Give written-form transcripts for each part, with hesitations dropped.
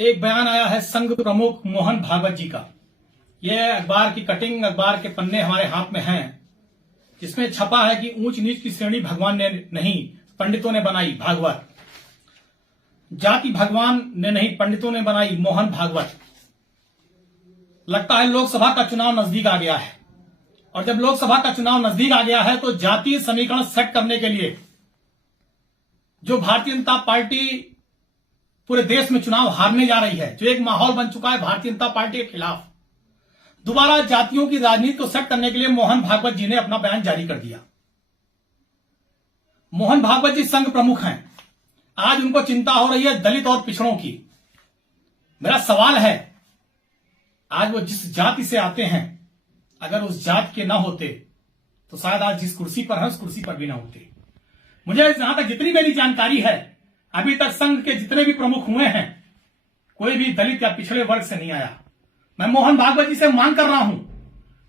एक बयान आया है संघ प्रमुख मोहन भागवत जी का। यह अखबार की कटिंग, अखबार के पन्ने हमारे हाथ में हैं, जिसमें छपा है कि ऊंच नीच की श्रेणी भगवान ने नहीं पंडितों ने बनाई, भागवत जाति भगवान ने नहीं पंडितों ने बनाई, मोहन भागवत। लगता है लोकसभा का चुनाव नजदीक आ गया है, और जब लोकसभा का चुनाव नजदीक आ गया है तो जातीय समीकरण सेट करने के लिए जो भारतीय जनता पार्टी पूरे देश में चुनाव हारने जा रही है, जो एक माहौल बन चुका है भारतीय जनता पार्टी के खिलाफ, दोबारा जातियों की राजनीति को सेट करने के लिए मोहन भागवत जी ने अपना बयान जारी कर दिया। मोहन भागवत जी संघ प्रमुख हैं। आज उनको चिंता हो रही है दलित और पिछड़ों की। मेरा सवाल है, आज वो जिस जाति से आते हैं, अगर उस जाति के ना होते तो शायद आज जिस कुर्सी पर है उस कुर्सी पर भी ना होते। मुझे जहां तक जितनी मेरी जानकारी है, अभी तक संघ के जितने भी प्रमुख हुए हैं, कोई भी दलित या पिछड़े वर्ग से नहीं आया। मैं मोहन भागवत जी से मांग कर रहा हूं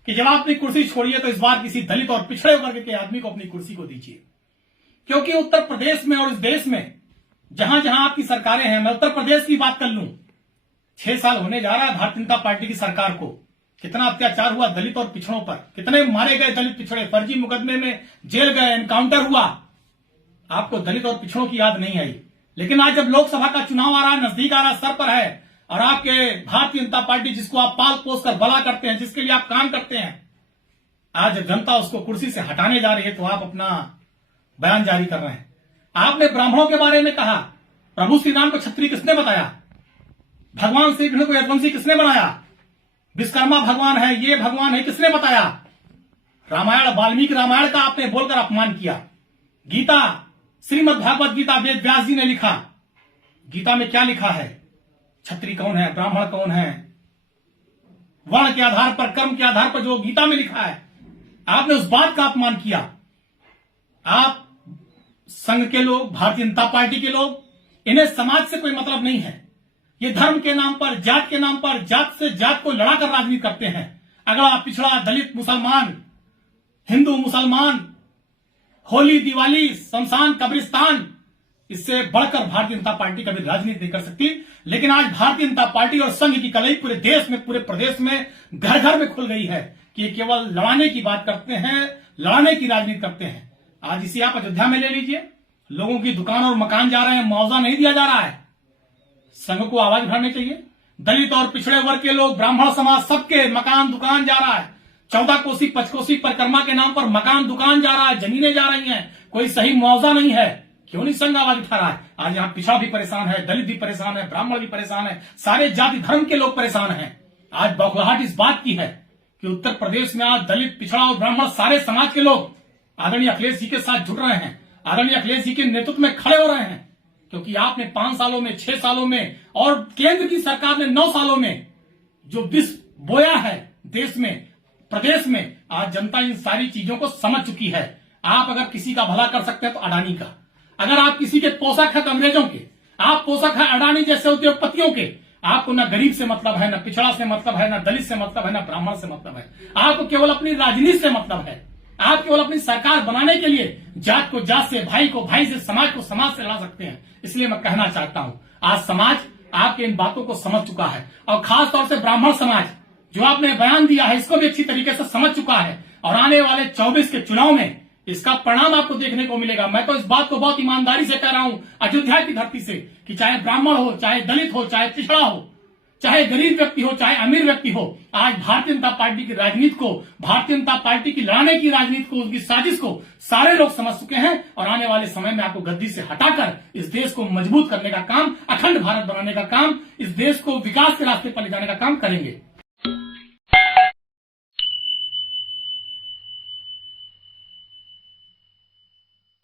कि जब आप अपनी कुर्सी छोड़िए तो इस बार किसी दलित और पिछड़े वर्ग के आदमी को अपनी कुर्सी को दीजिए, क्योंकि उत्तर प्रदेश में और इस देश में जहां जहां आपकी सरकारें हैं, मैं उत्तर प्रदेश की बात कर लूं, 6 साल होने जा रहा है भारतीय जनता पार्टी की सरकार को। कितना अत्याचार हुआ दलित और पिछड़ों पर, कितने मारे गए दलित पिछड़े, फर्जी मुकदमे में जेल गए, एनकाउंटर हुआ। आपको दलित और पिछड़ों की याद नहीं आई। लेकिन आज जब लोकसभा का चुनाव आ रहा है, नजदीक आ रहा है, सर पर है, और आपके भारतीय जनता पार्टी जिसको आप पाल पोस कर बड़ा करते हैं, जिसके लिए आप काम करते हैं, आज जनता उसको कुर्सी से हटाने जा रही है तो आप अपना बयान जारी कर रहे हैं। आपने ब्राह्मणों के बारे में कहा, प्रभु श्री राम को क्षत्रिय किसने बताया? भगवान श्री कृष्ण को यदुवंशी किसने बनाया? विश्वकर्मा भगवान है, ये भगवान है, किसने बताया? रामायण, वाल्मीकि रामायण का आपने बोलकर अपमान किया। गीता, श्रीमद् भागवत गीता वेद व्यास जी ने लिखा। गीता में क्या लिखा है? क्षत्रिय कौन है, ब्राह्मण कौन है, वर्ण के आधार पर, कर्म के आधार पर जो गीता में लिखा है, आपने उस बात का अपमान किया। आप संघ के लोग, भारतीय जनता पार्टी के लोग, इन्हें समाज से कोई मतलब नहीं है। ये धर्म के नाम पर, जात के नाम पर, जात से जात को लड़ाकर राजनीति करते हैं। अगड़ा पिछड़ा, दलित मुसलमान, हिंदू मुसलमान, होली दिवाली, शमशान कब्रिस्तान, इससे बढ़कर भारतीय जनता पार्टी कभी राजनीति नहीं कर सकती। लेकिन आज भारतीय जनता पार्टी और संघ की कलई पूरे देश में, पूरे प्रदेश में, घर घर में खुल गई है कि ये केवल लड़ाने की बात करते हैं, लड़ाने की राजनीति करते हैं। आज इसी आप अयोध्या में ले लीजिए, लोगों की दुकान और मकान जा रहे हैं, मुआवजा नहीं दिया जा रहा है। संघ को आवाज उठानी चाहिए। दलित और पिछड़े वर्ग के लोग, ब्राह्मण समाज, सबके मकान दुकान जा रहा है। 14 कोसी 5 कोसी परिक्रमा के नाम पर मकान दुकान जा रहा है, जमीनें जा रही हैं, कोई सही मुआवजा नहीं है। क्यों नहीं संघ आवाज उठा रहा है? आज यहाँ पिछड़ा भी परेशान है, दलित भी परेशान है, ब्राह्मण भी परेशान है, सारे जाति धर्म के लोग परेशान हैं। आज बौखलाहट इस बात की है कि उत्तर प्रदेश में आज दलित, पिछड़ा और ब्राह्मण सारे समाज के लोग आदरणीय अखिलेश जी के साथ जुड़ रहे हैं, आदरणीय अखिलेश जी के नेतृत्व में खड़े हो रहे हैं। क्योंकि आपने 5 सालों में, 6 सालों में, और केंद्र की सरकार ने 9 सालों में जो विष बोया है देश में, प्रदेश में, आज जनता इन सारी चीजों को समझ चुकी है। आप अगर किसी का भला कर सकते हैं तो अडानी का, अगर आप किसी के पोषक है तो अंग्रेजों के, आप पोषक है अडानी जैसे उद्योगपतियों के। आपको न गरीब से मतलब है, न पिछड़ा से मतलब है, न दलित से मतलब है, न ब्राह्मण से मतलब है। आपको केवल अपनी राजनीति से मतलब है। आप केवल अपनी सरकार बनाने के लिए जात को जात से, भाई को भाई से, समाज को समाज से लड़ा सकते हैं। इसलिए मैं कहना चाहता हूं, आज समाज आपके इन बातों को समझ चुका है, और खास तौर से ब्राह्मण समाज जो आपने बयान दिया है, इसको भी अच्छी तरीके से समझ चुका है। और आने वाले 24 के चुनाव में इसका परिणाम आपको देखने को मिलेगा। मैं तो इस बात को बहुत ईमानदारी से कह रहा हूं अयोध्या की धरती से, कि चाहे ब्राह्मण हो, चाहे दलित हो, चाहे पिछड़ा हो, चाहे गरीब व्यक्ति हो, चाहे अमीर व्यक्ति हो, आज भारतीय जनता पार्टी की राजनीति को, भारतीय जनता पार्टी की लड़ाने की राजनीति को, उनकी साजिश को सारे लोग समझ चुके हैं। और आने वाले समय में आपको गद्दी से हटाकर इस देश को मजबूत करने का काम, अखंड भारत बनाने का काम, इस देश को विकास के रास्ते पर ले जाने का काम करेंगे।